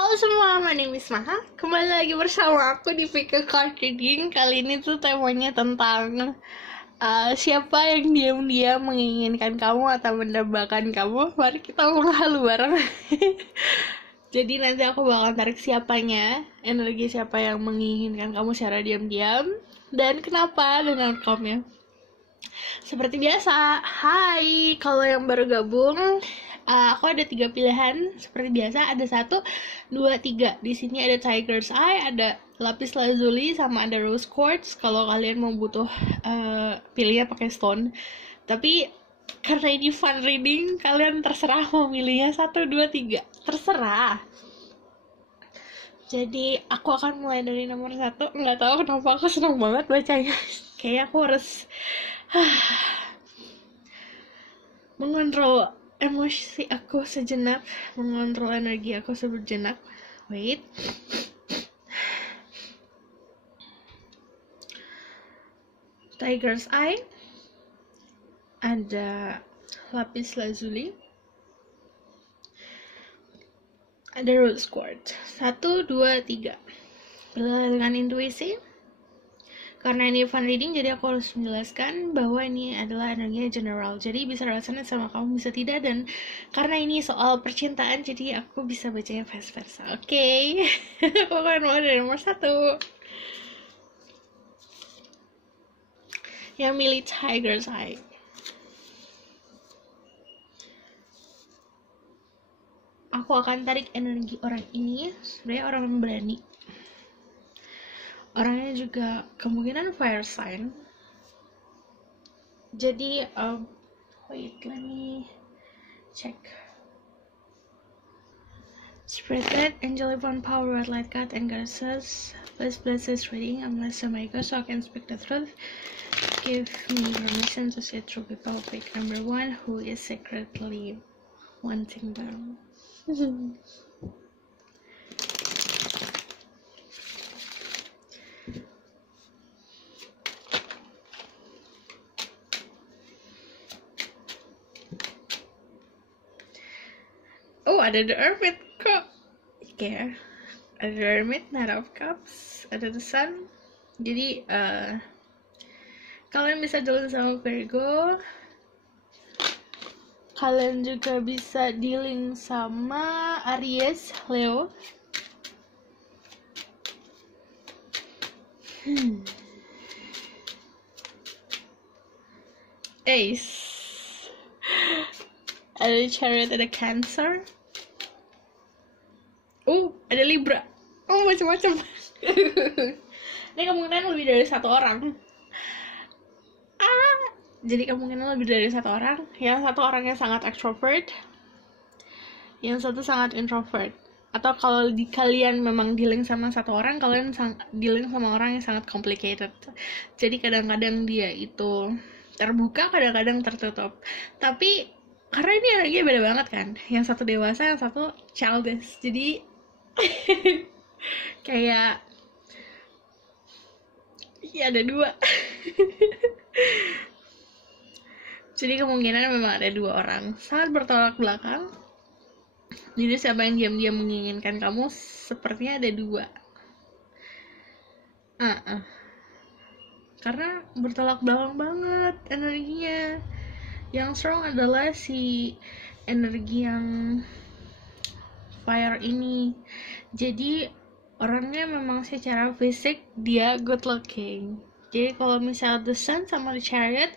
Halo semua, my name is Maha. Kembali lagi bersama aku di Pick a Card Reading. Kali ini tuh temanya tentang siapa yang diam-diam menginginkan kamu atau mendambakan kamu. Mari kita menghalu bareng. Jadi nanti aku bakal tarik siapanya, energi siapa yang menginginkan kamu secara diam-diam, dan kenapa dengan outcome-nya. Seperti biasa, hai, kalau yang baru gabung, aku ada 3 pilihan. Seperti biasa, ada 1, 2, 3. Di sini ada Tiger's Eye, ada lapis lazuli, sama ada rose quartz. Kalau kalian mau butuh pilihnya pakai stone. Tapi karena ini fun reading, kalian terserah mau milihnya 1, 2, 3. Terserah. Jadi aku akan mulai dari nomor 1. Nggak tahu kenapa aku senang banget bacanya. Kayaknya aku harus mengontrol emosi aku sejenak, mengontrol energi aku sejenak. Wait. Tiger's Eye, ada lapis lazuli, ada rose quartz. 1, 2, 3. Berlalu dengan intuisi. Karena ini fun reading, jadi aku harus menjelaskan bahwa ini adalah energinya general. Jadi bisa resonate sama kamu, bisa tidak. Dan karena ini soal percintaan, jadi aku bisa bacanya vice versa. Oke. Aku akan mulai dari nomor 1. Yang milih Tiger's Eye. Aku akan tarik energi orang ini. Sebenarnya orang yang berani. Orangnya juga kemungkinan fire sign. Jadi wait, let me check. Spirit guide, angel of power, red light card, and goddesses. Please bless this reading. I'm Lisa Maiko, so I can speak the truth. Give me permission to see through people. Pick number 1, who is secretly wanting them. Oh, ada The Hermit kok. Oke. Ada The Hermit, Knight of Cups, ada The Sun. Jadi kalian bisa dealing sama Virgo. Kalian juga bisa dealing sama Aries, Leo. Ace. Ada Chariot, ada Cancer. Ada Libra. Macam-macam. Ini kemungkinan lebih dari 1 orang. Jadi kemungkinan lebih dari 1 orang. Yang 1 orangnya sangat extrovert, yang 1 sangat introvert. Atau kalau kalian memang dealing sama 1 orang, kalian dealing sama orang yang sangat complicated. Jadi kadang-kadang dia itu terbuka, kadang-kadang tertutup. Tapi karena ini energinya beda banget kan, yang 1 dewasa, yang 1 childish. Jadi kayak ya ada 2. Jadi kemungkinan memang ada 2 orang sangat bertolak belakang. Jadi siapa yang diam-diam menginginkan kamu, sepertinya ada 2. Karena bertolak belakang banget energinya. Yang strong adalah si energi yang fire ini. Jadi orangnya memang secara fisik dia good looking. Jadi kalau misalnya The Sun sama The Chariot,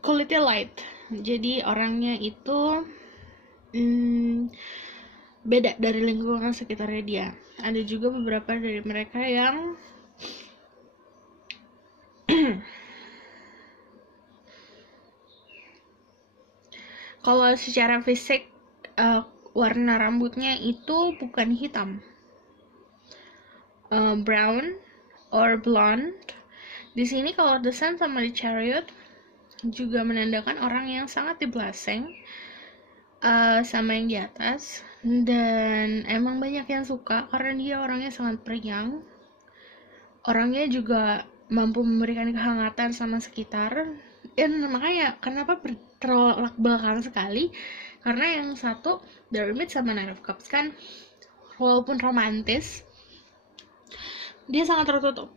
kulitnya light. Jadi orangnya itu beda dari lingkungan sekitarnya dia. Ada juga beberapa dari mereka yang kalau secara fisik warna rambutnya itu bukan hitam, brown or blonde. Di sini kalau The Sun sama The Chariot juga menandakan orang yang sangat di-blessing sama yang di atas, dan emang banyak yang suka karena dia orangnya sangat periang. Orangnya juga mampu memberikan kehangatan sama sekitar. Dan makanya kenapa bertolak belakang sekali, karena yang 1 The Hermit sama Knight of Cups kan walaupun romantis, dia sangat tertutup,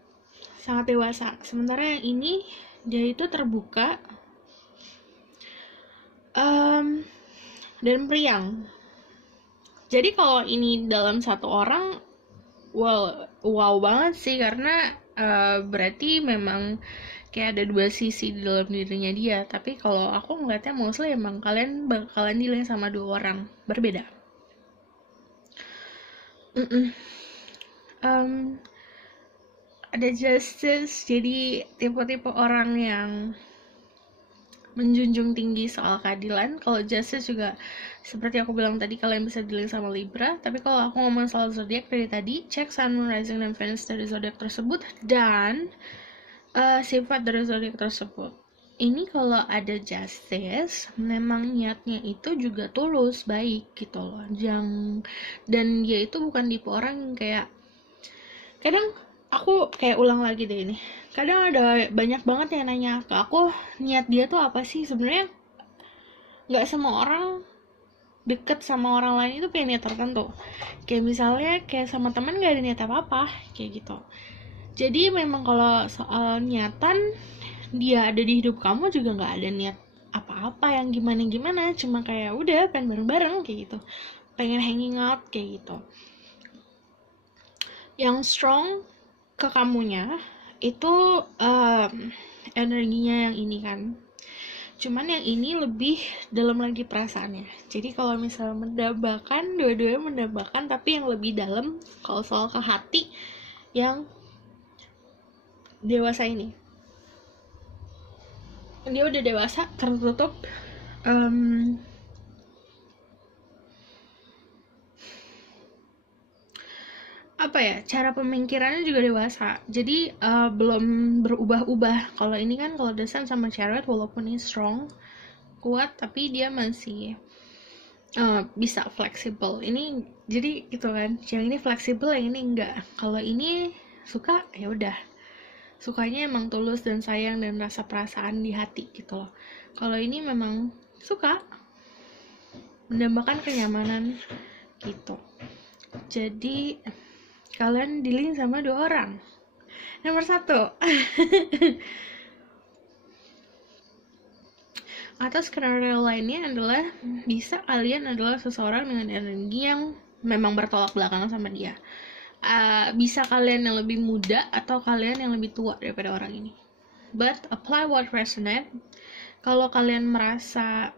sangat dewasa. Sementara yang ini dia itu terbuka dan periang. Jadi kalau ini dalam satu orang, wow banget sih, karena berarti memang kayak ada dua sisi di dalam dirinya dia. Tapi kalau aku ngeliatnya mostly emang kalian bakalan dealing sama dua orang berbeda. Ada justice, jadi tipe-tipe orang yang menjunjung tinggi soal keadilan. Kalau justice juga seperti aku bilang tadi, kalian bisa dealing sama Libra. Tapi kalau aku ngomong soal zodiak dari tadi, cek Sun, Moon, Rising, dan Venus dari zodiak tersebut dan sifat dari zodiak tersebut. Ini kalau ada justice, memang niatnya itu juga tulus, baik gitu loh. Dan dia itu bukan tipe orang yang kayak, kadang aku kayak ulang lagi deh ini. Kadang ada banyak banget yang nanya ke aku, niat dia tuh apa sih? Sebenarnya nggak semua orang deket sama orang lain itu punya niat tertentu. Kayak misalnya kayak sama teman nggak ada niat apa-apa, kayak gitu. Jadi memang kalau soal niatan, dia ada di hidup kamu juga nggak ada niat apa-apa yang gimana-gimana, cuma kayak udah pengen bareng-bareng kayak gitu, pengen hanging out kayak gitu. Yang strong ke kamunya itu energinya yang ini kan, cuman yang ini lebih dalam lagi perasaannya. Jadi kalau misalnya mendabakan, dua-duanya mendabakan, tapi yang lebih dalam kalau soal ke hati yang dewasa ini. Dia udah dewasa, tertutup, apa ya, cara pemikirannya juga dewasa. Jadi belum berubah-ubah. Kalau ini kan, kalau The Sun sama Chariot, walaupun ini strong, kuat, tapi dia masih bisa fleksibel. Ini jadi gitu kan, yang ini fleksibel, yang ini enggak. Kalau ini suka, ya udah, sukanya emang tulus dan sayang dan rasa perasaan di hati gitu loh. Kalau ini memang suka, mendambakan kenyamanan gitu. Jadi kalian dealing sama dua orang. Nomor 1, atau skenario lainnya adalah bisa kalian adalah seseorang dengan energi yang memang bertolak belakang sama dia. Bisa kalian yang lebih muda atau kalian yang lebih tua daripada orang ini. But apply what resonate. Kalau kalian merasa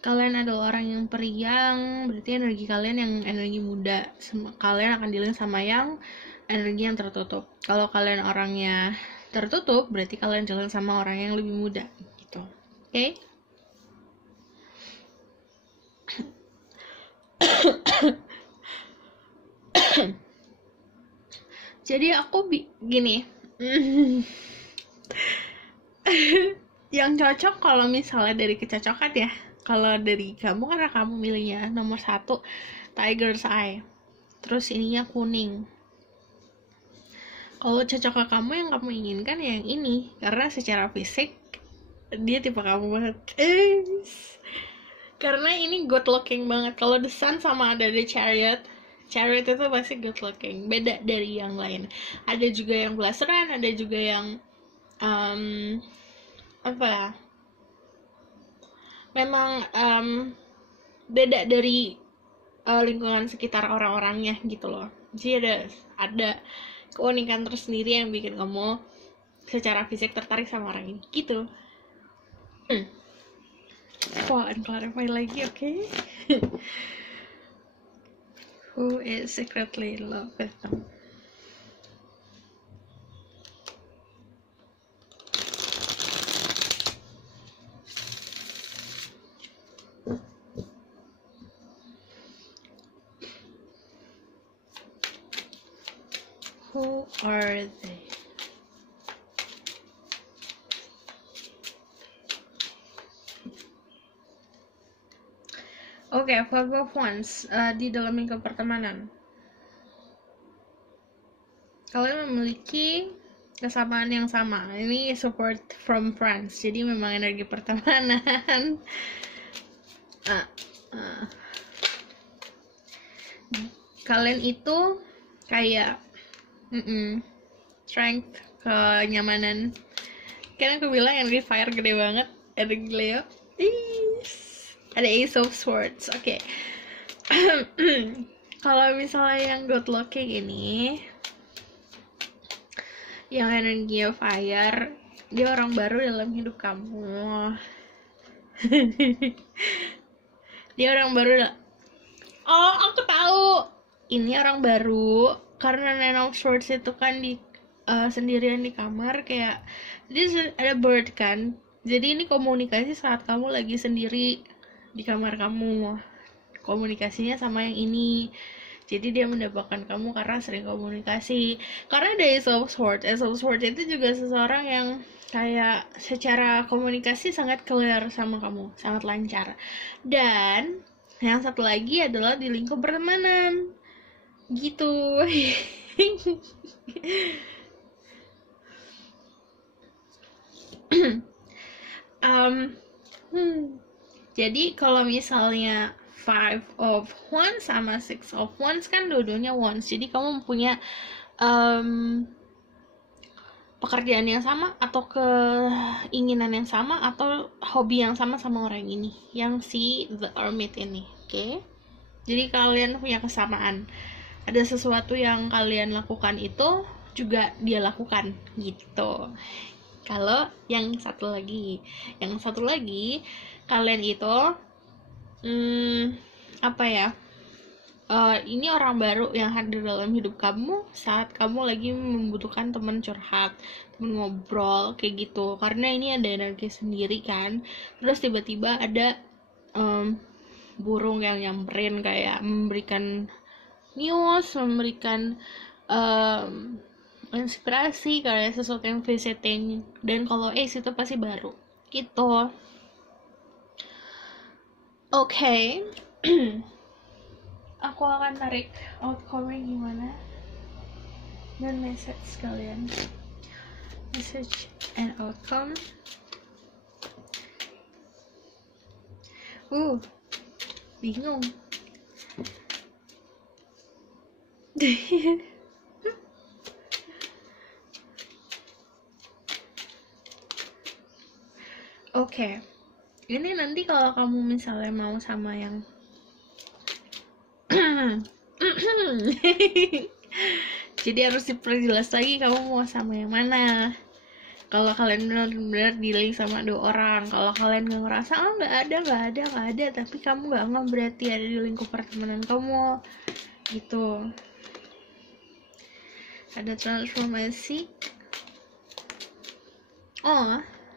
kalian adalah orang yang periang, berarti energi kalian yang energi muda. Kalian akan dealing sama yang energi yang tertutup. Kalau kalian orangnya tertutup, berarti kalian dealing sama orang yang lebih muda gitu. Oke? Jadi aku gini, yang cocok kalau misalnya dari kecocokan ya, kalau dari kamu, karena kamu milihnya nomor 1 Tiger's Eye, terus ininya kuning. Kalau cocok ke kamu, yang kamu inginkan yang ini, karena secara fisik dia tipe kamu banget. Karena ini good looking banget. Kalau The Sun sama ada The Chariot itu pasti good looking, beda dari yang lain. Ada juga yang blasteran, ada juga yang memang beda dari lingkungan sekitar orang-orangnya gitu loh. Jadi ada keunikan tersendiri yang bikin kamu secara fisik tertarik sama orang ini gitu. Clarify lagi, okay? Who is secretly in love with them? Who are they? Oke, Five of Wands di dalam lingkup pertemanan. Kalian memiliki kesamaan yang sama. Ini support from friends. Jadi memang energi pertemanan. kalian itu kayak strength, kenyamanan. Kan aku bilang energi fire gede banget, energi Leo. Ada Ace of Swords. Oke. Kalau misalnya yang good looking ini, yang energi fire, dia orang baru dalam hidup kamu. Dia orang baru. Oh, aku tahu. Ini orang baru karena Nine of Swords itu kan di sendirian di kamar, kayak jadi ada bird kan. Jadi ini komunikasi saat kamu lagi sendiri di kamar kamu. Komunikasinya sama yang ini. Jadi dia mendapatkan kamu karena sering komunikasi. Karena ada Ace of Swords. Ace of Swords itu juga seseorang yang kayak secara komunikasi sangat clear sama kamu, sangat lancar. Dan yang satu lagi adalah di lingkup pertemanan. Gitu. Jadi kalau misalnya Five of Wands sama Six of Wands kan dua-duanya Wands. Jadi kamu punya pekerjaan yang sama atau keinginan yang sama atau hobi yang sama orang ini, yang si The Hermit ini. Oke? Jadi kalian punya kesamaan. Ada sesuatu yang kalian lakukan itu juga dia lakukan gitu. Kalau yang satu lagi kalian itu apa ya? Ini orang baru yang hadir dalam hidup kamu saat kamu lagi membutuhkan teman curhat, teman ngobrol kayak gitu. Karena ini ada energi sendiri kan. Terus tiba-tiba ada burung yang nyamperin, kayak memberikan news, memberikan inspirasi, kayak sesuatu yang visiting. Dan kalau Ace itu pasti baru gitu. Oke. Aku akan tarik outcome-nya gimana dan message kalian. Message and outcome. Bingung. Oke. Ini nanti kalau kamu misalnya mau sama yang jadi harus diperjelas lagi kamu mau sama yang mana. Kalau kalian benar-benar dealing sama dua orang, kalau kalian nggak ngerasa nggak ada, tapi kamu nggak berarti ada di lingkup pertemanan kamu gitu. Ada transformasi.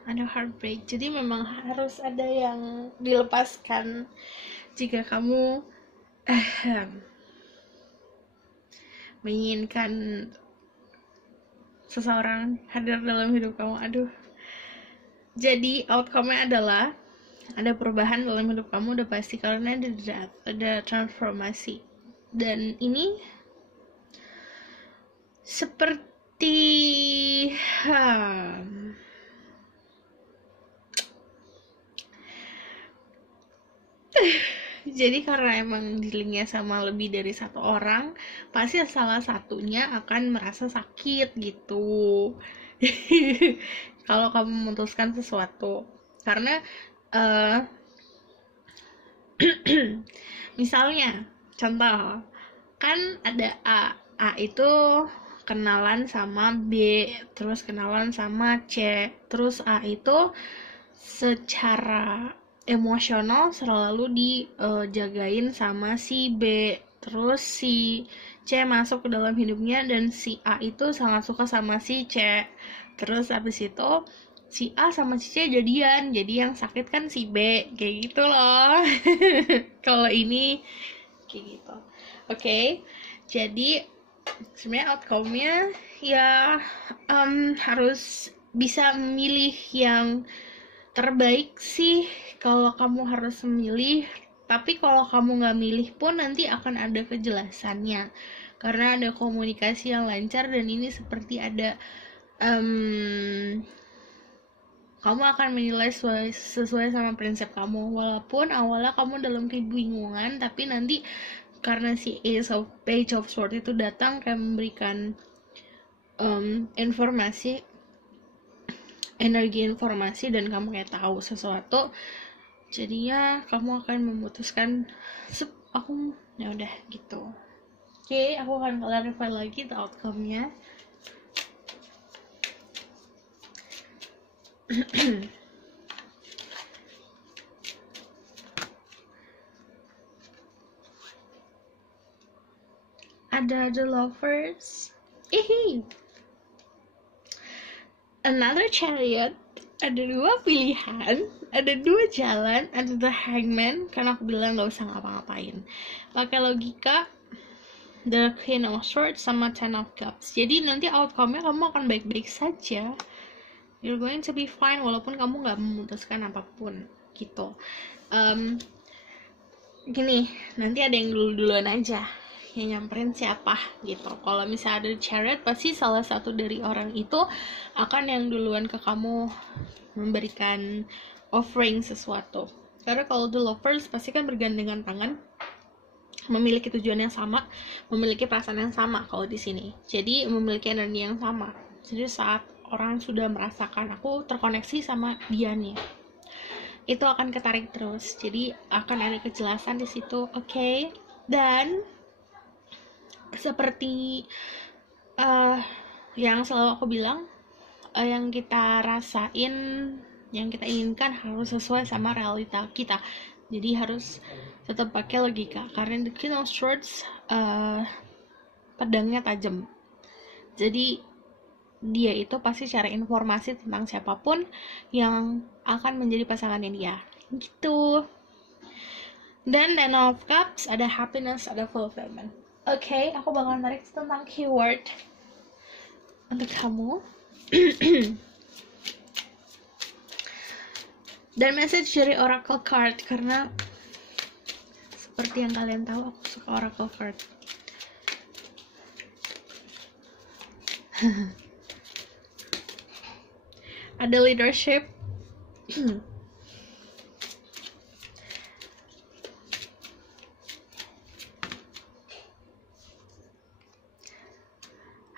Ada heartbreak. Jadi memang harus ada yang dilepaskan jika kamu menginginkan seseorang hadir dalam hidup kamu. Jadi outcome-nya adalah ada perubahan dalam hidup kamu, udah pasti, karena ada transformasi. Dan ini seperti jadi karena emang dealingnya sama lebih dari satu orang, pasti salah satunya akan merasa sakit gitu. Kalau kamu memutuskan sesuatu, karena misalnya contoh kan ada A itu kenalan sama B, terus kenalan sama C, terus A itu secara emosional selalu dijagain sama si B, terus si C masuk ke dalam hidupnya dan si A itu sangat suka sama si C. Terus abis itu si A sama si C jadian, jadi yang sakit kan si B, kayak gitu loh. Kalau ini kayak gitu. Oke. Jadi sebenarnya outcome-nya ya harus bisa memilih yang terbaik sih. Kalau kamu harus memilih, tapi kalau kamu nggak milih pun nanti akan ada kejelasannya, karena ada komunikasi yang lancar. Dan ini seperti ada kamu akan menilai sesuai sama prinsip kamu, walaupun awalnya kamu dalam kebingungan, tapi nanti karena si Page of Swords itu datang kayak memberikan informasi, energi informasi, dan kamu kayak tahu sesuatu, jadinya kamu akan memutuskan aku ya udah gitu. Oke, aku akan clarify lagi the outcome-nya. Ada the Lovers, another Chariot, ada 2 pilihan, ada 2 jalan, ada the Hangman, karena aku bilang gak usah ngapa-ngapain, pakai logika, the Queen of Swords sama Ten of Cups. Jadi nanti outcome-nya kamu akan baik-baik saja, you're going to be fine walaupun kamu gak memutuskan apapun gitu. Gini, nanti ada yang duluan aja yang nyamperin siapa gitu. Kalau misalnya ada Chariot, pasti salah satu dari orang itu akan yang duluan ke kamu memberikan offering sesuatu. Karena kalau the Lovers pasti kan bergandengan tangan, memiliki tujuan yang sama, memiliki perasaan yang sama kalau di sini. Jadi memiliki energi yang sama. Jadi saat orang sudah merasakan aku terkoneksi sama dia nih, itu akan ketarik terus. Jadi akan ada kejelasan di situ, oke? Dan seperti yang selalu aku bilang, yang kita rasain, yang kita inginkan harus sesuai sama realita kita. Jadi harus tetap pakai logika, karena the King of Swords pedangnya tajam. Jadi dia itu pasti cari informasi tentang siapapun yang akan menjadi pasangannya dia gitu. Dan Ten of Cups, ada happiness, ada fulfillment. Oke, aku bakalan tarik tentang keyword untuk kamu. Dan message dari oracle card, karena seperti yang kalian tahu aku suka oracle card. Ada leadership,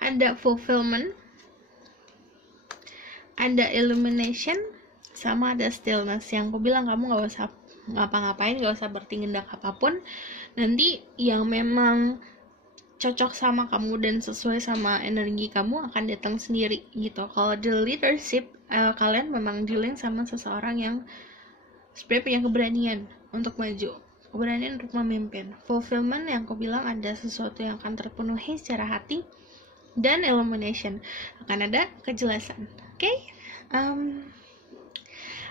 ada fulfillment, ada illumination, sama ada stillness. Yang aku bilang kamu gak usah ngapa-ngapain, gak usah bertindak apapun. Nanti yang memang cocok sama kamu dan sesuai sama energi kamu akan datang sendiri gitu. Kalau the leadership, kalian memang dealing sama seseorang yang sebenarnya punya keberanian untuk maju, keberanian untuk memimpin. Fulfillment yang aku bilang ada sesuatu yang akan terpenuhi secara hati. Dan illumination, akan ada kejelasan. Oke?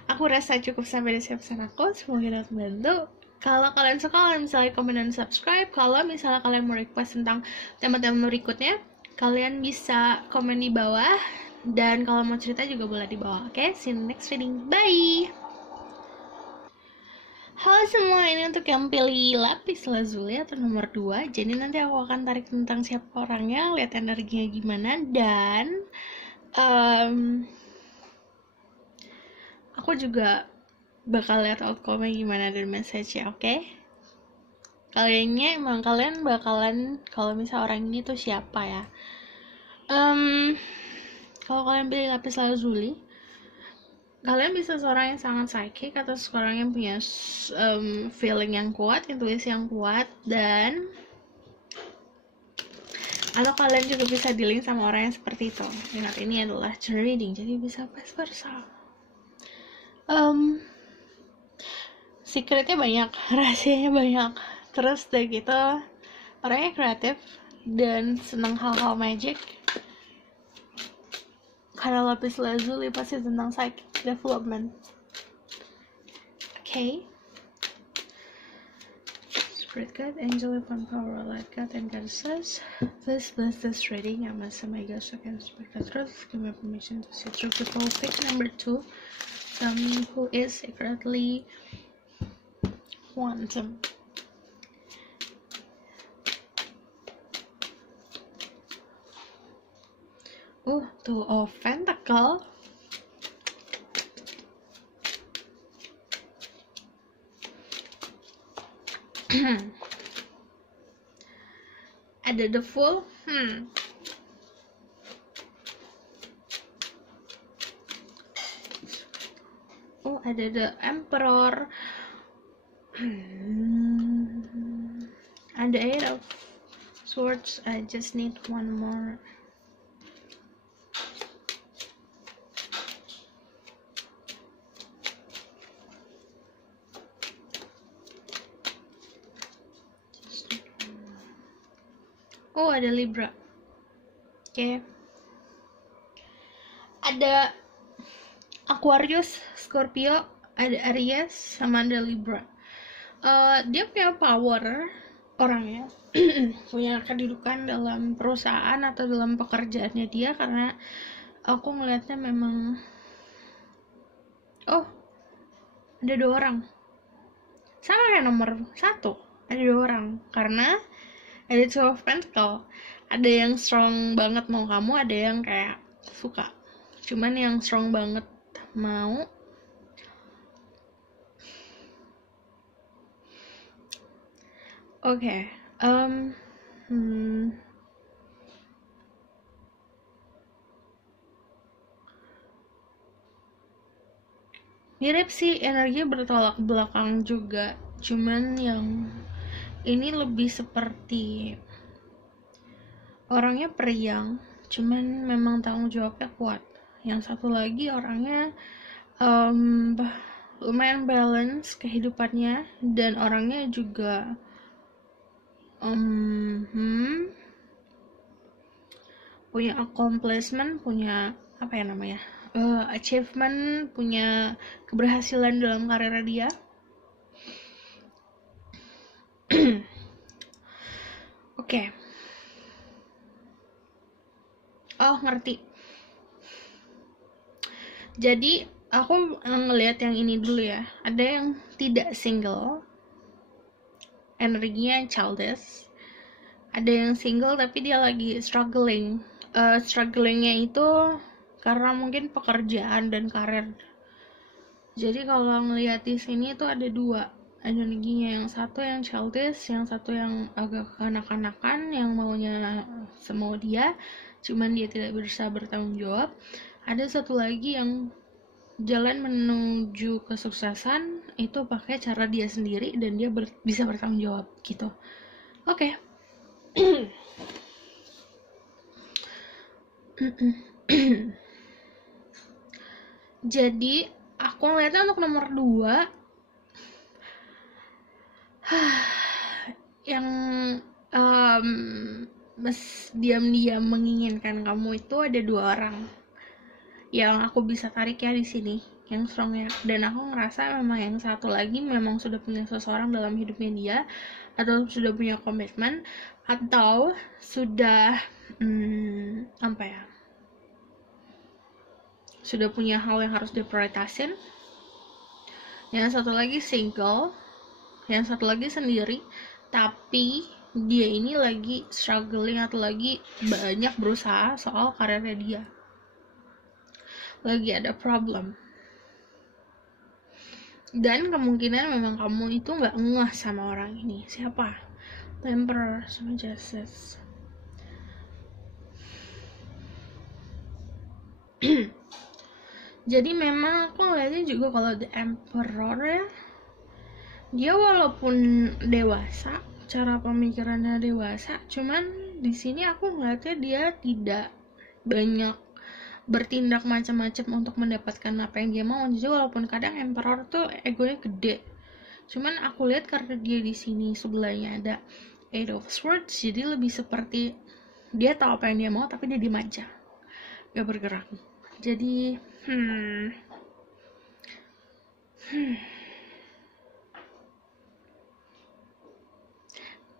Aku rasa cukup sampai di pesan aku. Semoga dapat membantu. Kalau kalian suka, kalian misalnya komen dan subscribe. Kalau misalnya kalian mau request tentang tema-tema berikutnya, kalian bisa komen di bawah. Dan kalau mau cerita juga boleh di bawah. Oke? See you in the next reading. Bye! Halo semua, ini untuk yang pilih lapis lazuli atau nomor 2. Jadi nanti aku akan tarik tentang siapa orangnya, lihat energinya gimana, dan aku juga bakal lihat outcome-nya gimana dari message-nya, oke? Kalian bakalan, kalau misal orang ini tuh siapa ya? Kalau kalian pilih lapis lazuli, kalian bisa seorang yang sangat psychic atau seorang yang punya feeling yang kuat, intuisi yang kuat, dan atau kalian juga bisa dealing sama orang yang seperti itu. Ingat, ini adalah channel reading, jadi bisa vice versa. Secretnya banyak, rahasianya banyak. Terus dari gitu orangnya kreatif dan senang hal-hal magic. Karena lapis lazuli pasti tentang psychic development. Okay. Spirit guide, angel, and power, light guide, and goddesses. Please bless this reading. I'm a mega so can speak the truth. Give me permission to see through people. Pick number 2. Tell me who is secretly quantum. Two of Pentacle. Ada the Fool. Oh, ada the Emperor. Ada Eight of Swords. I just need one more. Oh, ada Libra. Oke. Ada Aquarius, Scorpio, ada Aries, sama ada Libra. Dia punya power orangnya, punya kedudukan dalam perusahaan atau dalam pekerjaannya dia, karena aku ngelihatnya memang ada 2 orang, sama kayak nomor 1, ada 2 orang, karena ada Two of Pentacles. Ada yang strong banget mau kamu, ada yang kayak suka, cuman yang strong banget mau mirip sih, energi bertolak belakang juga, cuman yang ini lebih seperti orangnya periang, cuman memang tanggung jawabnya kuat. Yang satu lagi orangnya lumayan balance kehidupannya, dan orangnya juga punya accomplishment, punya apa ya namanya, achievement, punya keberhasilan dalam karirnya dia. Oke. Oh, ngerti. Jadi aku ngelihat yang ini dulu ya. Ada yang tidak single, energinya childish. Ada yang single tapi dia lagi struggling. Strugglingnya itu karena mungkin pekerjaan dan karir. Jadi kalau ngelihat di sini tuh ada 2 energinya, yang satu yang childish, yang satu yang agak kanak-kanakan, yang maunya semau dia, cuman dia tidak bisa bertanggung jawab. Ada satu lagi yang jalan menuju kesuksesan itu pakai cara dia sendiri, dan dia bisa bertanggung jawab gitu. Oke. Jadi aku ngeliatnya untuk nomor 2 yang diam-diam menginginkan kamu itu ada 2 orang yang aku bisa tarik ya di sini, yang strongnya. Dan aku ngerasa memang yang satu lagi memang sudah punya seseorang dalam hidupnya dia, atau sudah punya komitmen, atau sudah sudah punya hal yang harus diprioritasin. Yang satu lagi single, yang satu lagi sendiri, tapi dia ini lagi struggling atau lagi banyak berusaha soal karirnya dia, lagi ada problem. Dan kemungkinan memang kamu itu nggak ngeh sama orang ini. Siapa? Emperor sama Justice. Jadi memang aku ngeliatnya juga kalau The Emperor ya, dia walaupun dewasa, cara pemikirannya dewasa, cuman di sini aku ngeliatnya dia tidak banyak bertindak macam-macam untuk mendapatkan apa yang dia mau. Jadi walaupun kadang Emperor tuh egonya gede, cuman aku lihat karena dia di sini sebelahnya ada Eight of Swords, jadi lebih seperti dia tahu apa yang dia mau tapi dia diem aja, gak bergerak. Jadi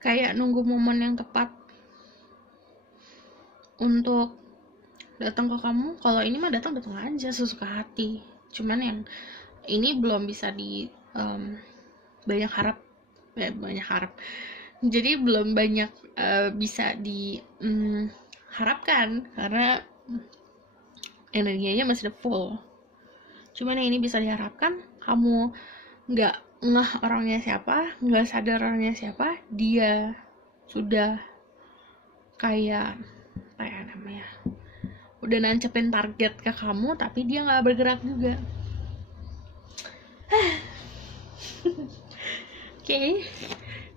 kayak nunggu momen yang tepat untuk datang ke kamu. Kalau ini mah datang aja sesuka hati, cuman yang ini belum bisa di banyak harap, jadi belum banyak bisa diharapkan karena energinya masih full. Cuman yang ini bisa diharapkan, kamu nggak ngeh orangnya siapa, nggak sadar orangnya siapa, dia sudah kayak apa ya namanya, udah nancepin target ke kamu tapi dia nggak bergerak juga. Okay.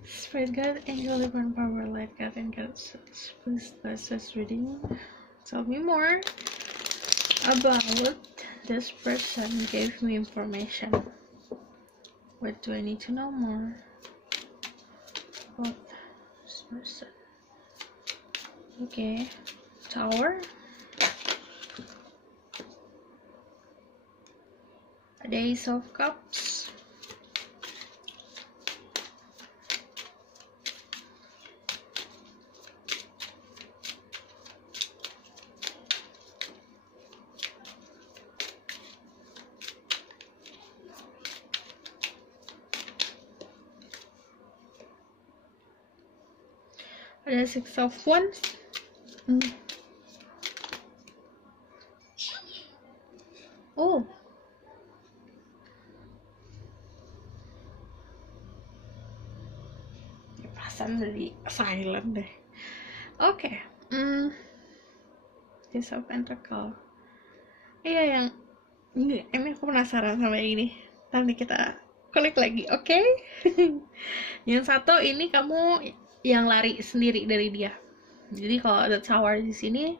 Spread God, angel, divine power, light, God, and God. Please bless us reading. Tell me more about this person. Gave me information. What do I need to know more about this person? Okay. Tower. Ace of Cups. Ada Six of Wands. Oh, perasaan dari silent deh. Oke. Ace of Pentacle. Iya, yang ini aku penasaran sama yang ini. Nanti kita kulik lagi, oke? Yang satu ini kamu yang lari sendiri dari dia. Jadi kalau ada Tower di sini,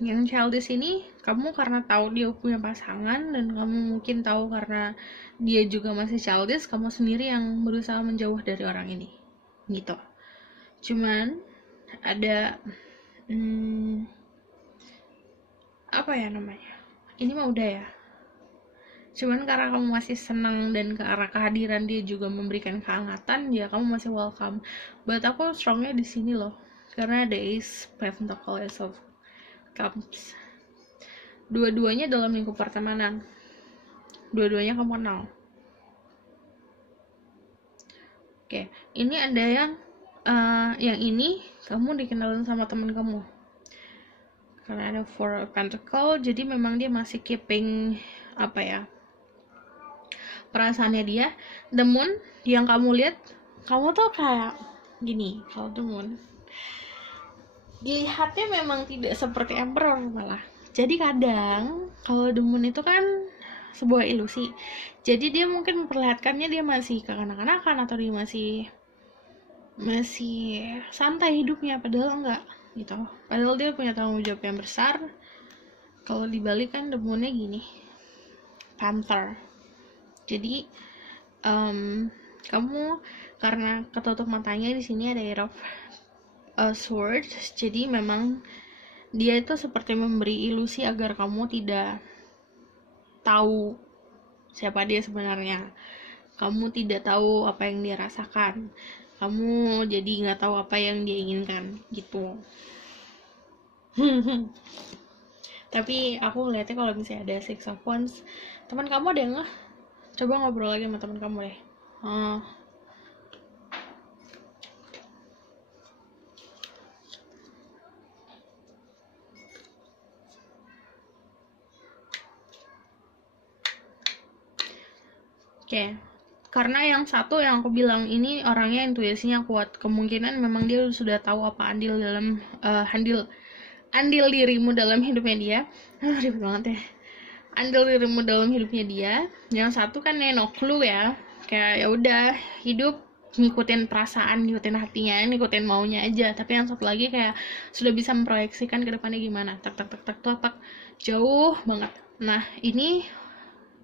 yang childish ini kamu karena tahu dia punya pasangan dan kamu mungkin tahu karena dia juga masih childish, kamu sendiri yang berusaha menjauh dari orang ini, gitu. Cuman ada apa ya namanya? Ini mah udah ya. Cuman karena kamu masih senang dan ke arah kehadiran dia juga memberikan kehangatan, ya kamu masih welcome. Buat aku strongnya di sini loh, karena ada Ace Pentacle, Ace of Cups. Dua-duanya dalam lingkup pertemanan. Dua-duanya kamu kenal. Oke, ini ada yang ini kamu dikenalin sama teman kamu. Karena ada Four of Pentacle, jadi memang dia masih keeping apa ya? Perasaannya dia. The Moon yang kamu lihat, kamu tuh kayak gini. Kalau The Moon dilihatnya memang tidak seperti Emperor malah. Jadi kadang kalau The Moon itu kan sebuah ilusi. Jadi dia mungkin memperlihatkannya dia masih kekanak-kanakan atau dia masih santai hidupnya, padahal enggak gitu. Padahal dia punya tanggung jawab yang besar. Kalau dibalik kan The Moon-nya gini, Panther. Jadi kamu karena ketutup matanya, di sini ada Eight of Swords, jadi memang dia itu seperti memberi ilusi agar kamu tidak tahu siapa dia sebenarnya. Kamu tidak tahu apa yang dia rasakan. Kamu jadi nggak tahu apa yang dia inginkan gitu. Tapi aku lihatnya kalau misalnya ada Six of Wands, teman kamu ada yang nggak? Coba ngobrol lagi sama teman kamu deh. Oke. Karena yang satu yang aku bilang ini orangnya intuisinya kuat, kemungkinan memang dia sudah tahu apa andil dalam andil dirimu dalam hidupnya dia. Ribet banget ya. Andil dirimu dalam hidupnya dia. Yang satu kan no clue ya, kayak ya udah hidup ngikutin perasaan, ngikutin hatinya, ngikutin maunya aja. Tapi yang satu lagi kayak sudah bisa memproyeksikan ke depannya gimana, tak jauh banget. Nah ini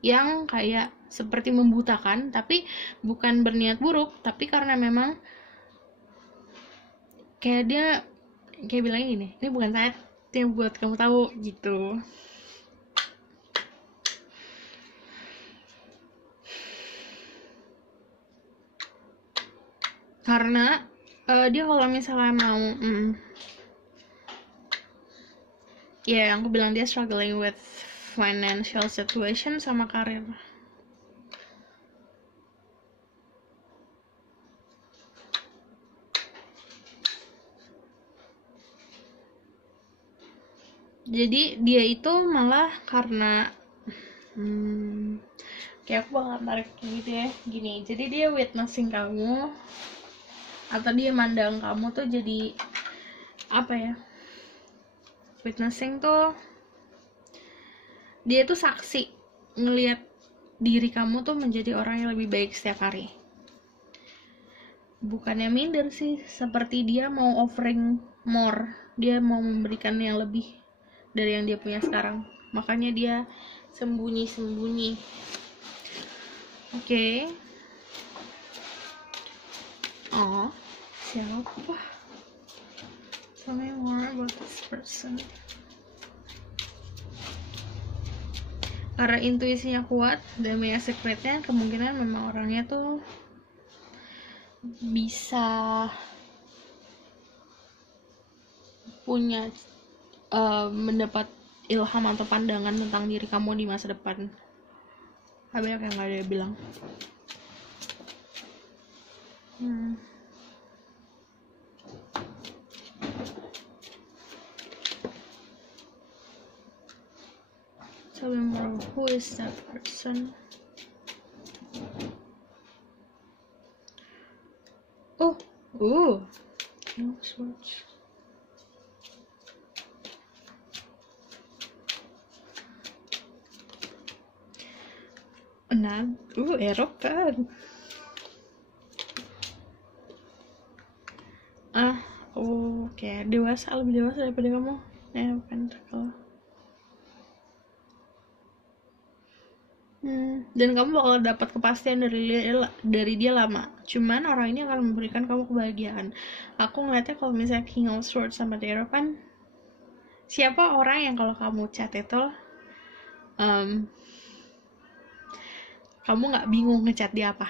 yang kayak seperti membutakan, tapi bukan berniat buruk, tapi karena memang kayak dia kayak bilangnya gini, ini bukan saat yang buat kamu tahu gitu. Karena dia kalau misalnya mau ya yang aku bilang, dia struggling with financial situation sama karir. Jadi dia itu malah karena kayak aku bakal tarik gitu ya, gini. Jadi dia witnessing kamu atau dia mandang kamu tuh jadi apa ya, witnessing tuh, dia tuh saksi ngelihat diri kamu tuh menjadi orang yang lebih baik setiap hari. Bukannya minder sih, seperti dia mau offering more, dia mau memberikan yang lebih dari yang dia punya sekarang, makanya dia sembunyi-sembunyi. Oke. Oh, siapa? Tell me more about this person. Karena intuisinya kuat dan punya secretnya, kemungkinan memang orangnya tuh bisa punya mendapat ilham atau pandangan tentang diri kamu di masa depan. Banyak yang gak ada bilang. Tell me more, who is that person? Let's watch. Eropa. Kayak dewasa, lebih dewasa daripada kamu. Ya, bukan kalau. Dan kamu bakal dapat kepastian dari dia lama. Cuman orang ini akan memberikan kamu kebahagiaan. Aku ngeliatnya kalau misalnya King of Swords sama The Hero kan, siapa orang yang kalau kamu chat itu kamu nggak bingung ngechat dia apa,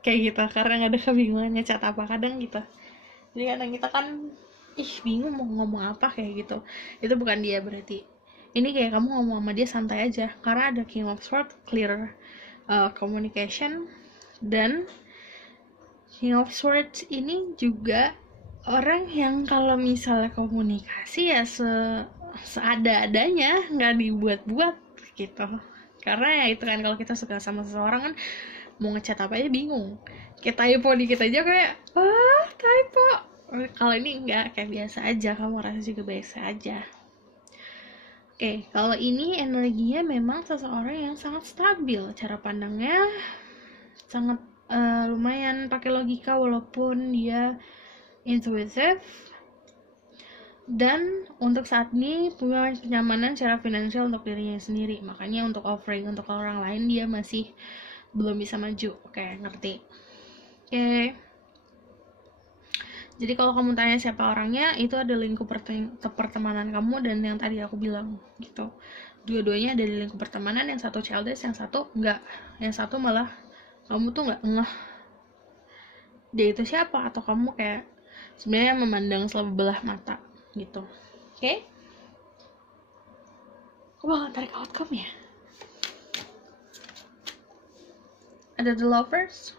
kayak gitu, karena nggak ada kebingungan ngechat apa. Kadang gitu, jadi kadang kita kan bingung mau ngomong apa kayak gitu. Itu bukan dia berarti. Ini kayak kamu ngomong sama dia santai aja, karena ada King of Swords, clear communication. Dan King of Swords ini juga orang yang kalau misalnya komunikasi ya seada-adanya, nggak dibuat-buat gitu. Karena ya itu kan, kalau kita suka sama seseorang kan mau ngechat apa aja bingung, kayak typo dikit aja kayak typo. Kalau ini enggak, kayak biasa aja, kamu rasa juga biasa aja. Oke, kalau ini energinya memang seseorang yang sangat stabil, cara pandangnya sangat lumayan pakai logika walaupun dia intuitive. Dan untuk saat ini punya kenyamanan secara finansial untuk dirinya sendiri, makanya untuk offering untuk orang lain dia masih belum bisa maju. Oke, ngerti? Oke. Jadi kalau kamu tanya siapa orangnya, itu ada lingkup pertemanan kamu dan yang tadi aku bilang gitu. Dua-duanya ada di lingkup pertemanan, yang satu childish, yang satu enggak. Yang satu malah kamu tuh enggak ngeh dia itu siapa, atau kamu kayak sebenarnya memandang sebelah mata gitu. Oke? Aku bakal tarik outcome ya. Ada The Lovers.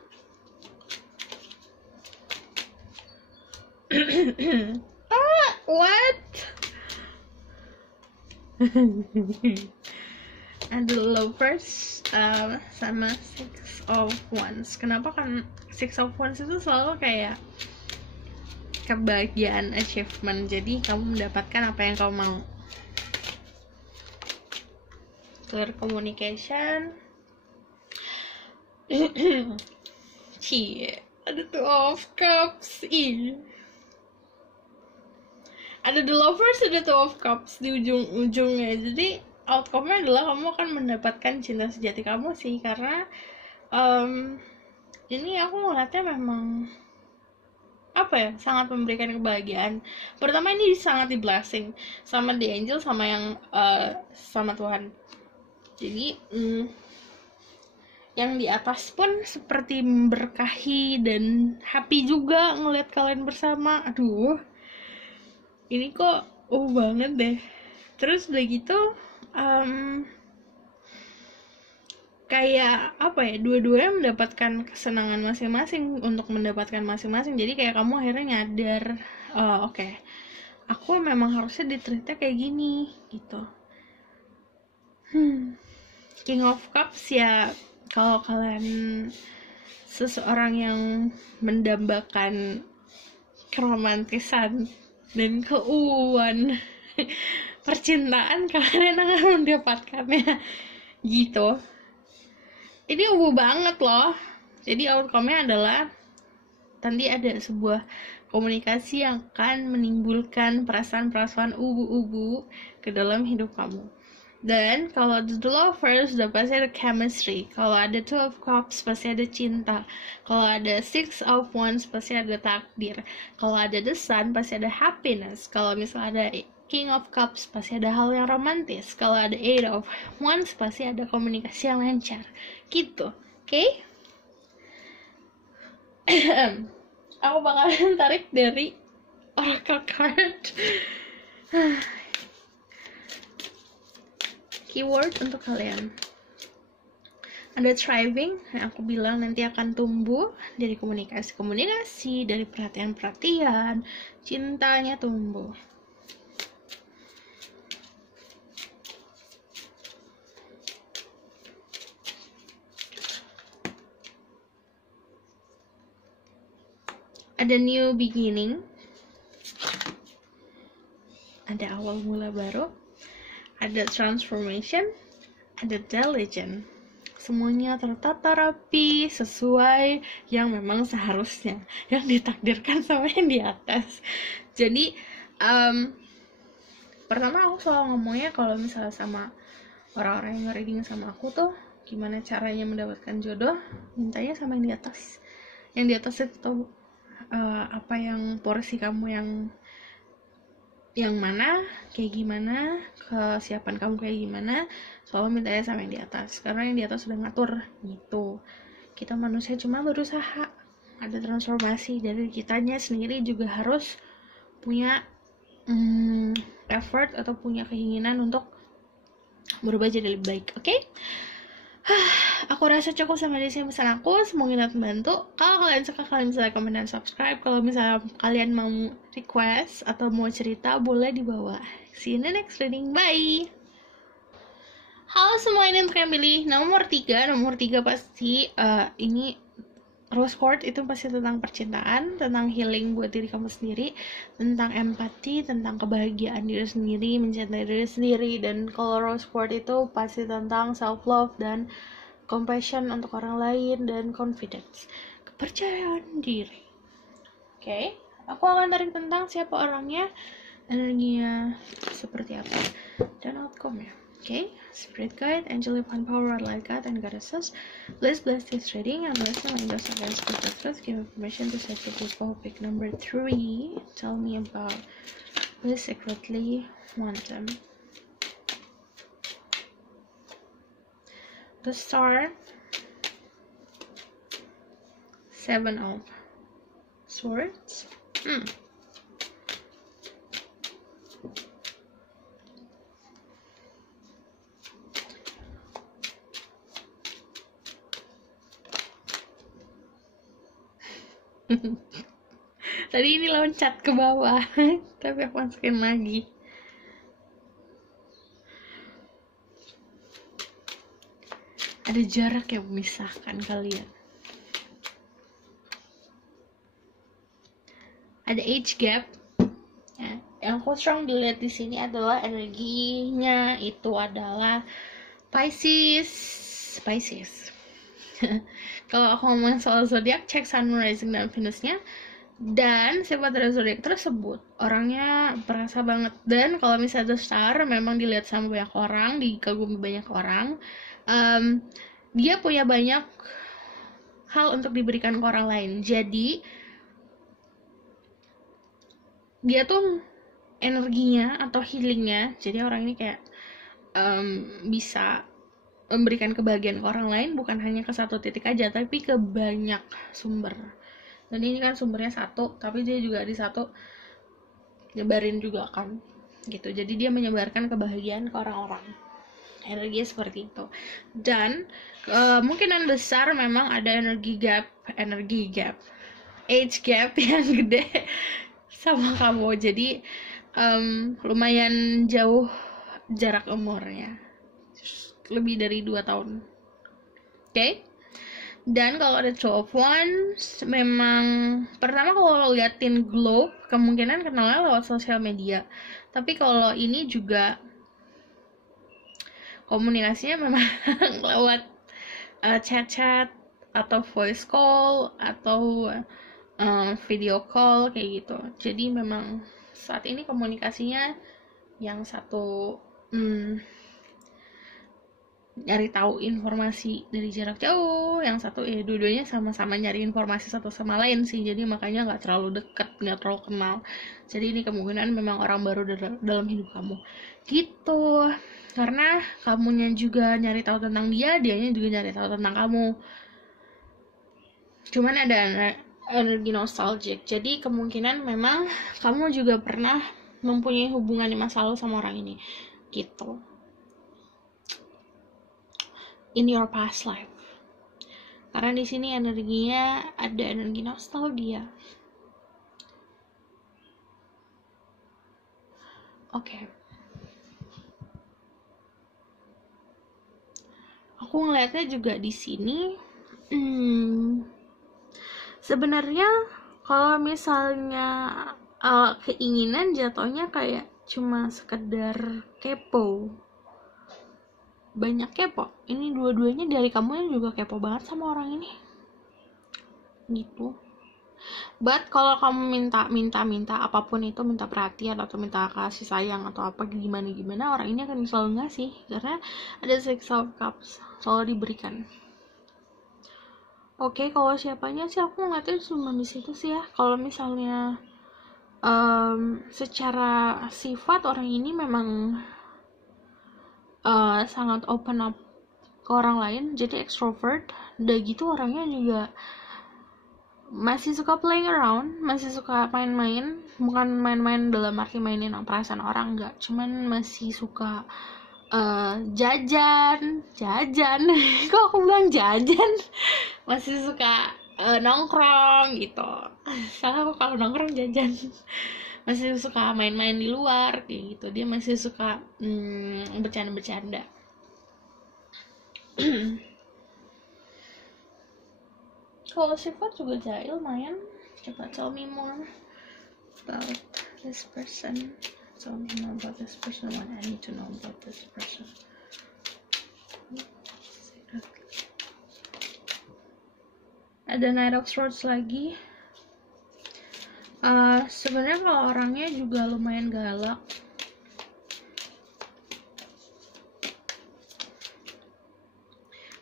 What? Ada The Lovers sama Six of Wands. Kenapa kan Six of Wands itu selalu kayak kebahagiaan, achievement, jadi kamu mendapatkan apa yang kamu mau. Clear communication. Ada Two of Cups. Ada The Lovers, ada Two of Cups di ujung-ujungnya. Jadi outcome-nya adalah kamu akan mendapatkan cinta sejati kamu sih, karena ini aku ngeliatnya memang sangat memberikan kebahagiaan. Pertama, ini sangat di blessing sama the angel, sama yang sama Tuhan. Jadi yang di atas pun seperti memberkahi dan happy juga ngeliat kalian bersama. Aduh, ini kok banget deh. Terus udah gitu kayak dua-duanya mendapatkan kesenangan masing-masing untuk mendapatkan masing-masing. Jadi kayak kamu akhirnya nyadar, oke, aku memang harusnya di-treatnya kayak gini gitu. King of Cups ya, kalau kalian seseorang yang mendambakan keromantisan dan keuuan percintaan, kalian akan mendapatkannya gitu. Ini ubu banget loh. Jadi outcome-nya adalah nanti ada sebuah komunikasi yang akan menimbulkan perasaan-perasaan ubu-ubu ke dalam hidup kamu. Dan kalau the lovers udah pasti ada chemistry. Kalau ada two of cups pasti ada cinta. Kalau ada six of wands pasti ada takdir. Kalau ada the sun pasti ada happiness. Kalau misalnya ada king of cups pasti ada hal yang romantis. Kalau ada eight of wands pasti ada komunikasi yang lancar. Gitu, oke? Aku bakalan tarik dari oracle card. Keyword untuk kalian ada thriving, yang aku bilang nanti akan tumbuh dari komunikasi, dari perhatian, cintanya tumbuh. Ada new beginning, ada awal mula baru, ada transformation, ada diligent. Semuanya tertata rapi sesuai yang memang seharusnya, yang ditakdirkan sama yang di atas. Jadi pertama aku selalu ngomongnya kalau misalnya sama orang-orang yang reading sama aku tuh, gimana caranya mendapatkan jodoh, mintanya sama yang di atas. Yang di atas itu tahu apa yang porsi kamu yang mana, kayak gimana, kesiapan kamu kayak gimana, selalu mintanya sama yang di atas, karena yang di atas sudah ngatur gitu. Kita manusia cuma berusaha, ada transformasi dari kitanya sendiri juga harus punya effort atau punya keinginan untuk berubah jadi lebih baik, oke? Aku rasa cukup sama di sini pesan aku, semoga dapat membantu. Kalau kalian suka, kalian bisa like, comment, dan subscribe. Kalau misalnya kalian mau request atau mau cerita, boleh di bawah. See you in the next reading, bye! Halo semua, ini untuk yang pilih nomor 3 pasti ini Rose Quartz itu pasti tentang percintaan, tentang healing buat diri kamu sendiri, tentang empati, tentang kebahagiaan diri sendiri, mencintai diri sendiri. Dan kalau Rose Quartz itu pasti tentang self love dan compassion untuk orang lain dan confidence, kepercayaan diri. Oke, aku akan tarik tentang siapa orangnya, energinya seperti apa, dan outcome-nya. Okay, Spirit Guide, Angel Divine Power, Light God, and Goddesses, please bless this reading and listen and just against the truth. Give me permission to set the people. Pick number 3. Tell me about who you secretly want them. The Star, 7 of Swords. Tadi ini loncat ke bawah, tapi aku masukin lagi. Ada jarak yang memisahkan kalian. Ada age gap. Ya, yang aku strong dilihat di sini adalah energinya itu adalah Pisces. Kalau aku ngomong soal zodiak, cek sun, rising, dan Venusnya. Dan sifat dari zodiak tersebut orangnya perasa banget. Dan kalau misalnya The Star memang dilihat sama banyak orang, dikagumi banyak orang, dia punya banyak hal untuk diberikan ke orang lain. Jadi dia tuh energinya atau healingnya, jadi orang ini kayak bisa memberikan kebahagiaan ke orang lain, bukan hanya ke satu titik aja, tapi ke banyak sumber. Dan ini kan sumbernya satu, tapi dia juga di satu nyebarin juga kan gitu. Jadi dia menyebarkan kebahagiaan ke orang-orang, energinya seperti itu. Dan kemungkinan besar memang ada energi gap, age gap yang gede sama kamu. Jadi lumayan jauh jarak umurnya, lebih dari 2 tahun. Oke? Dan kalau ada 12 Wands, memang pertama kalau liatin globe, kemungkinan kenalnya lewat sosial media. Tapi kalau ini juga komunikasinya memang lewat chat-chat atau voice call atau video call kayak gitu. Jadi memang saat ini komunikasinya yang satu nyari tahu informasi dari jarak jauh, yang satu ya dua-duanya sama-sama nyari informasi satu sama lain sih, jadi makanya nggak terlalu dekat, nggak terlalu kenal. Jadi ini kemungkinan memang orang baru dalam hidup kamu gitu, karena kamunya juga nyari tahu tentang dia, dianya juga nyari tahu tentang kamu. Cuman ada energi nostalgic, jadi kemungkinan memang kamu juga pernah mempunyai hubungan di masa lalu sama orang ini gitu, in your past life. Karena di sini energinya ada energi nostalgia. Oke. Aku ngeliatnya juga di sini. Sebenarnya kalau misalnya keinginan jatuhnya kayak cuma sekedar kepo. Banyak kepo. Ini dua-duanya dari kamu yang juga kepo banget sama orang ini. Gitu. But kalau kamu minta apapun itu, minta perhatian atau minta kasih sayang atau apa gimana, orang ini akan selalu ngasih, karena ada Six of Cups selalu diberikan. Oke, kalau siapanya sih aku ngeliatnya cuma di situ sih ya. Kalau misalnya secara sifat orang ini memang sangat open up ke orang lain, jadi extrovert. Udah gitu orangnya juga masih suka playing around, masih suka main-main, bukan main-main dalam arti mainin perasaan orang, enggak, cuman masih suka jajan kok aku bilang jajan, masih suka nongkrong gitu. Salah aku kalau nongkrong jajan. Masih suka main-main di luar kayak gitu, dia masih suka bercanda-bercanda. Kalau sifat juga jahil lumayan. Coba tell me more about this person. Tell me more about this person. What I need to know about this person. Ada Knight of Swords lagi. Sebenarnya kalau orangnya juga lumayan galak.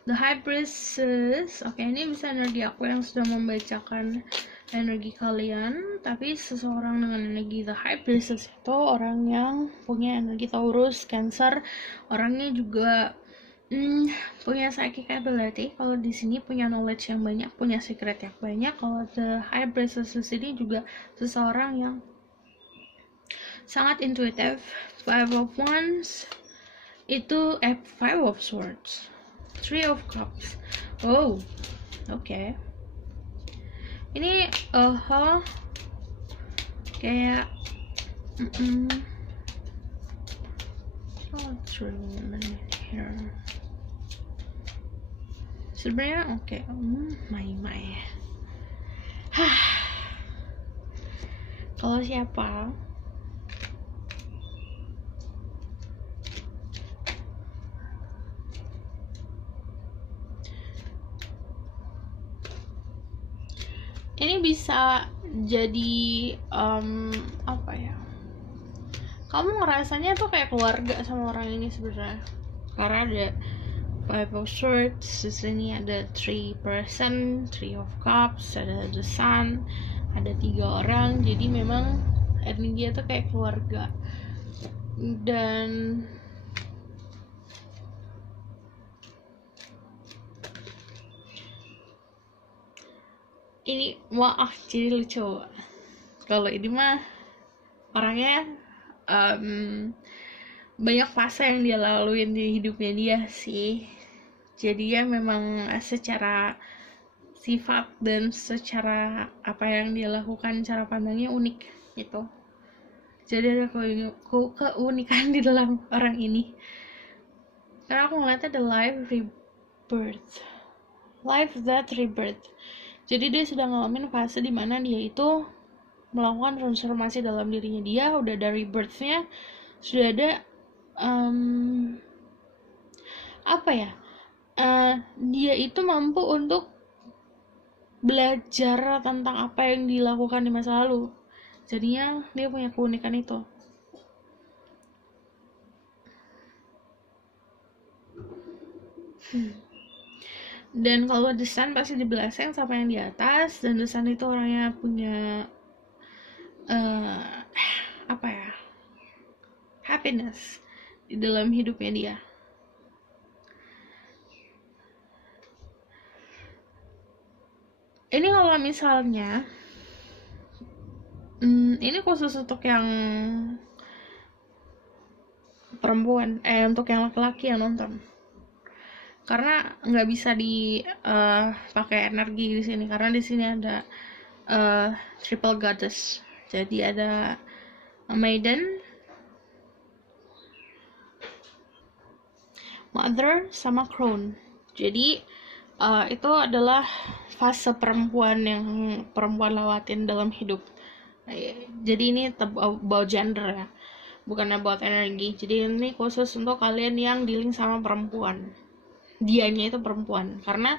The High Priestess. Oke, ini bisa energi aku yang sudah membacakan energi kalian. Tapi seseorang dengan energi The High Priestess itu orang yang punya energi Taurus, Cancer. Orangnya juga punya psychic ability. Kalau di sini punya knowledge yang banyak, punya secret yang banyak. Kalau The High Priestess ini juga seseorang yang sangat intuitive. Five of Wands itu Five of Swords, Three of Cups. Oh, oke. Ini kayak three women here. Sebenarnya oke. My. Kalau siapa? Ini bisa jadi apa ya? Kamu ngerasanya tuh kayak keluarga sama orang ini sebenarnya. Karena ada Five of Swords, di sini ada 3 person, 3 of Cups, ada the Sun, ada 3 orang. Jadi memang energi dia tuh kayak keluarga. Dan ini jadi lucu. Kalau ini mah orangnya banyak fase yang dia laluin di hidupnya dia sih. Jadi ya memang secara sifat dan secara apa yang dia lakukan, cara pandangnya unik gitu. Jadi ada keunikan di dalam orang ini. Karena aku ngeliatnya the life rebirth life, death, rebirth. Jadi dia sedang ngalamin fase dimana dia itu melakukan transformasi dalam dirinya dia. Udah dari birth-nya sudah ada dia itu mampu untuk belajar tentang apa yang dilakukan di masa lalu. Jadinya dia punya keunikan itu. Dan kalau The Sun pasti dibeleseng sama yang di atas, dan The Sun itu orangnya punya happiness di dalam hidupnya dia. Ini kalau misalnya ini khusus untuk yang perempuan, untuk yang laki-laki yang nonton, karena nggak bisa dipakai energi di sini, karena di sini ada triple goddess. Jadi ada maiden, mother, sama crone. Jadi itu adalah fase perempuan yang perempuan lewatin dalam hidup. Jadi ini about gender ya, bukan about energi. Jadi ini khusus untuk kalian yang dealing sama perempuan, dianya itu perempuan, karena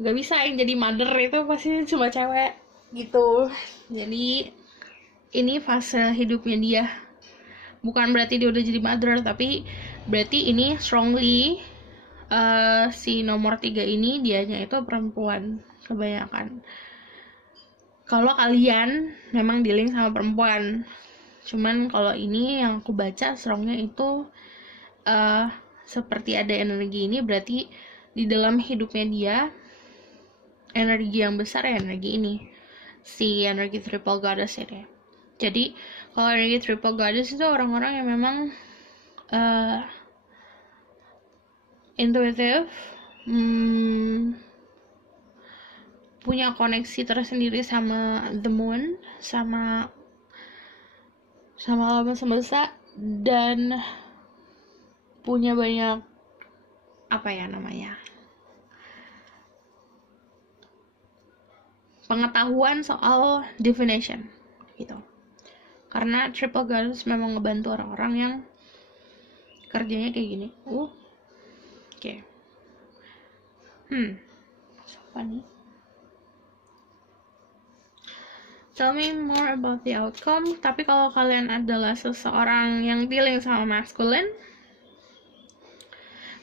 nggak bisa yang jadi mother itu pasti cuma cewek gitu. Jadi ini fase hidupnya dia, bukan berarti dia udah jadi mother, tapi berarti ini strongly si nomor 3 ini dianya itu perempuan kebanyakan. Kalau kalian memang dealing sama perempuan, cuman kalau ini yang aku baca strongnya itu seperti ada energi ini, berarti di dalam hidupnya dia energi yang besar ya, energi ini, si energi triple goddess ini. Jadi kalau energi triple goddess itu orang-orang yang memang intuitive, punya koneksi tersendiri sama the moon, sama alam semesta, dan punya banyak pengetahuan soal divination gitu. Karena triple goddess memang ngebantu orang-orang yang kerjanya kayak gini. Oke. Funny. Tell me more about the outcome. Tapi kalau kalian adalah seseorang yang dealing sama masculine,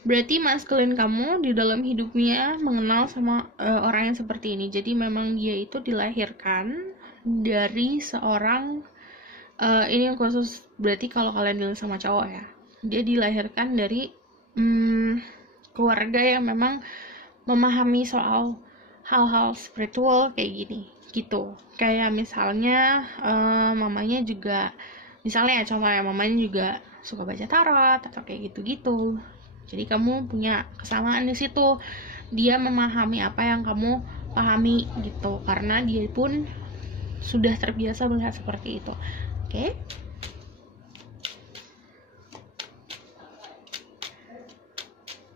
berarti masculine kamu di dalam hidupnya mengenal sama orang yang seperti ini. Jadi memang dia itu dilahirkan dari seorang ini yang khusus, berarti kalau kalian dealing sama cowok ya, dia dilahirkan dari keluarga yang memang memahami soal hal-hal spiritual kayak gini gitu. Kayak misalnya mamanya juga, misalnya ya contohnya, mamanya juga suka baca tarot atau kayak gitu-gitu. Jadi kamu punya kesamaan di situ. Dia memahami apa yang kamu pahami gitu, karena dia pun sudah terbiasa melihat seperti itu. Oke?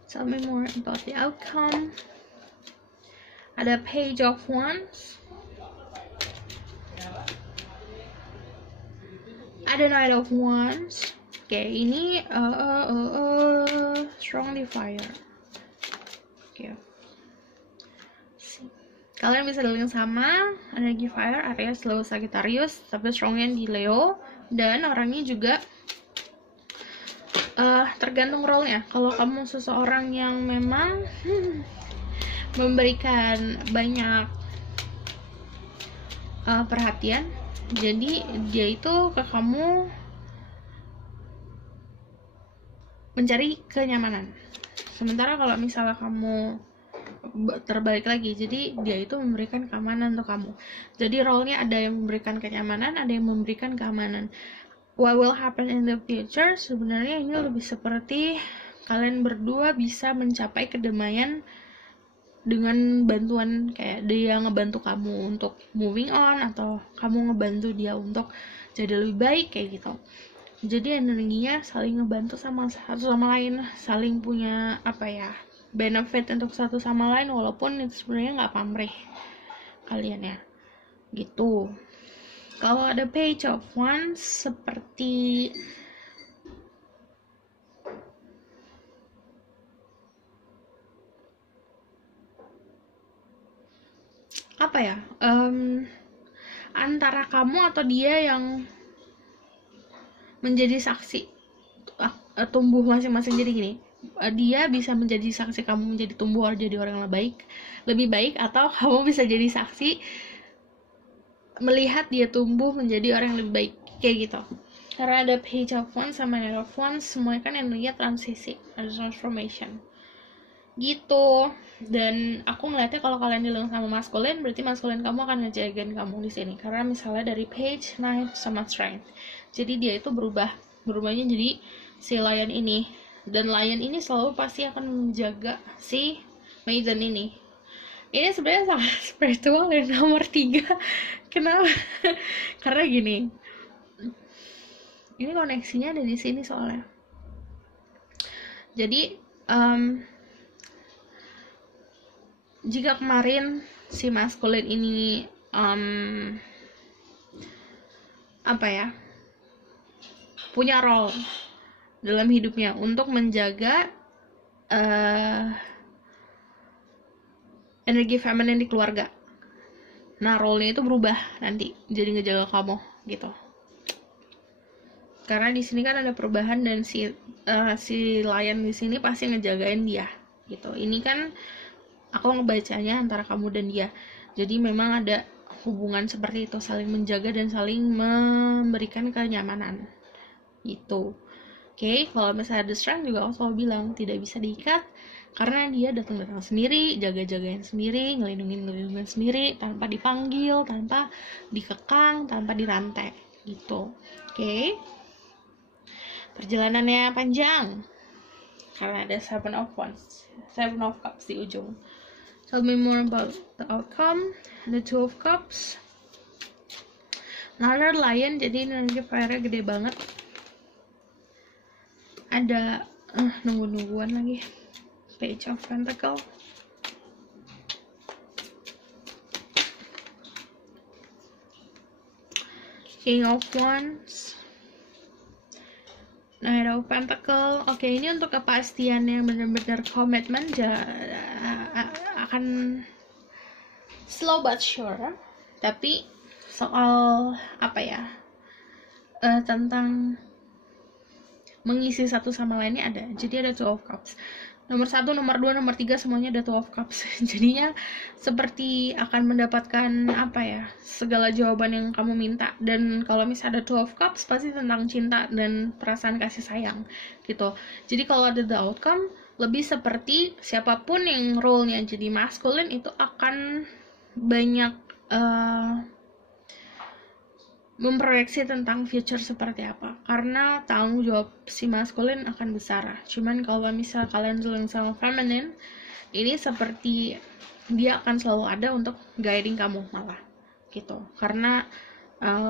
Tell me more about the outcome. Ada Page of Wands, ada Knight of Wands. Oke, ini strongly fire. Oke. Kalian bisa dealing sama energi fire, Aries, Leo, Sagittarius, tapi strongnya di Leo, dan orangnya juga tergantung role-nya. Kalau kamu seseorang yang memang memberikan banyak perhatian, jadi dia itu ke kamu mencari kenyamanan. Sementara kalau misalnya kamu terbalik lagi, jadi dia itu memberikan keamanan untuk kamu. Jadi role-nya ada yang memberikan kenyamanan, ada yang memberikan keamanan. What will happen in the future? Sebenarnya ini lebih seperti kalian berdua bisa mencapai kedamaian dengan bantuan, kayak dia ngebantu kamu untuk moving on, atau kamu ngebantu dia untuk jadi lebih baik kayak gitu. Jadi energinya saling ngebantu sama satu sama lain, saling punya benefit untuk satu sama lain, walaupun itu sebenarnya nggak pamrih kalian ya, gitu. Kalau ada Page of Wands seperti apa ya, antara kamu atau dia yang menjadi saksi tumbuh masing-masing. Jadi gini, dia bisa menjadi saksi kamu menjadi tumbuh jadi orang yang lebih baik, atau kamu bisa jadi saksi melihat dia tumbuh menjadi orang yang lebih baik, kayak gitu. Karena ada Page of Wands sama Knight of Wands, semuanya kan energinya transisi, ada transformation gitu. Dan aku ngeliatnya kalau kalian dealing sama maskulin, berarti maskulin kamu akan ngejagain kamu di sini. Karena misalnya dari Page, Knight, sama Strength, jadi dia itu berubahnya jadi si Lion ini. Dan Lion ini selalu pasti akan menjaga si Maiden ini. Ini sebenarnya sangat spiritual ya, nomor 3. Kenapa? Karena gini, ini koneksinya ada di sini soalnya. Jadi jika kemarin si maskulin ini punya role dalam hidupnya untuk menjaga energi feminin di keluarga, nah role-nya itu berubah nanti jadi ngejaga kamu gitu. Karena di sini kan ada perubahan, dan si Lion di sini pasti ngejagain dia gitu. Ini kan aku ngebacanya antara kamu dan dia, jadi memang ada hubungan seperti itu, saling menjaga dan saling memberikan kenyamanan gitu. Oke, kalau misalnya The Strength juga aku selalu bilang tidak bisa diikat, karena dia datang sendiri, jaga-jagain sendiri, ngelindungin sendiri, tanpa dipanggil, tanpa dikekang, tanpa dirantai gitu. Oke, perjalanannya panjang karena ada Seven of Cups di ujung. Tell me more about the outcome. The Two of Cups, another Lion, jadi energi fire-nya gede banget. Ada nungguan lagi. Page of Pentacle, King of Wands, Knight of Pentacle. Oke, ini untuk kepastian yang benar-benar komitmen, akan slow but sure. Tapi soal tentang mengisi satu sama lainnya ada. Jadi ada Two of Cups. Nomor 1, nomor 2, nomor 3 semuanya ada Two of Cups. Jadinya seperti akan mendapatkan segala jawaban yang kamu minta. Dan kalau misalnya ada Two of Cups pasti tentang cinta dan perasaan kasih sayang gitu. Jadi kalau ada the outcome, lebih seperti siapapun yang role-nya jadi maskulin itu akan banyak memproyeksi tentang future seperti apa, karena tanggung jawab si maskulin akan besar. Cuman kalau misal kalian dealing sama feminine, ini seperti dia akan selalu ada untuk guiding kamu malah gitu. Karena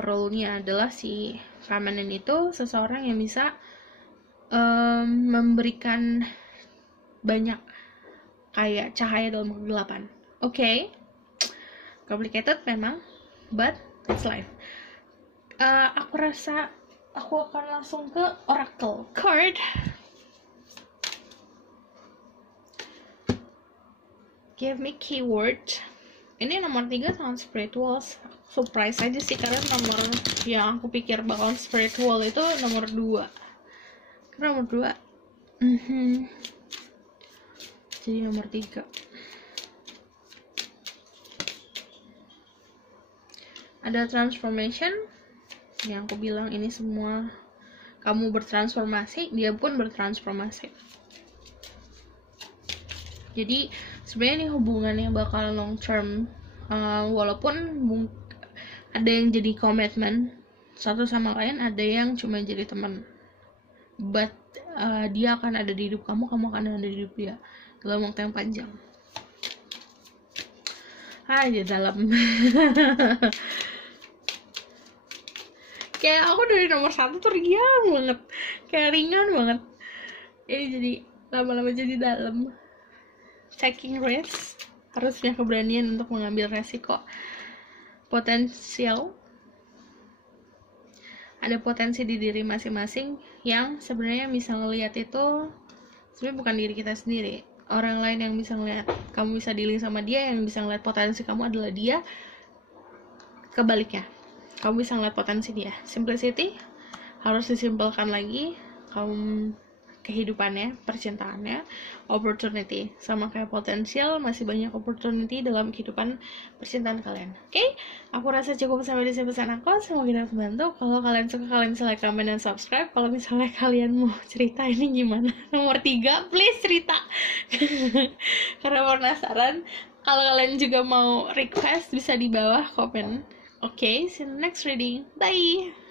role-nya adalah si feminine itu seseorang yang bisa memberikan banyak kayak cahaya dalam kegelapan. Oke, complicated memang, but it's life. Aku rasa aku akan langsung ke Oracle card. Give me keyword. Ini nomor 3 sangat spiritual. Surprise aja sih, karena nomor yang aku pikir bakal spiritual itu nomor 2. Karena nomor 2 jadi nomor 3. Ada transformation, yang aku bilang ini semua kamu bertransformasi, dia pun bertransformasi. Jadi sebenarnya ini hubungan yang bakal long term, walaupun ada yang jadi komitmen satu sama lain, ada yang cuma jadi teman, but dia akan ada di hidup kamu, kamu akan ada di hidup dia dalam waktu yang panjang. Aja dalam. Kayak aku dari nomor 1 tuh ringan banget, kayak ringan banget, jadi lama-lama jadi dalam. taking risk, harus punya keberanian untuk mengambil resiko. Potensial, ada potensi di diri masing-masing yang sebenarnya bisa ngelihat itu sebenarnya bukan diri kita sendiri. Orang lain yang bisa ngelihat kamu bisa dealing sama dia, yang bisa ngelihat potensi kamu adalah dia. Kebaliknya, kamu bisa ngelihat potensi dia. Simplicity harus disimpelkan lagi. Kamu kehidupannya, percintaannya, opportunity, sama kayak potensial, masih banyak opportunity dalam kehidupan percintaan kalian. Oke? Aku rasa cukup sampai di sini pesan aku. Semoga dapat membantu. Kalau kalian suka, kalian bisa like, comment, dan subscribe. Kalau misalnya kalian mau cerita ini gimana, nomor 3, please cerita. Karena penasaran. Kalau kalian juga mau request, bisa di bawah komen. Oke, see you in the next reading. Bye!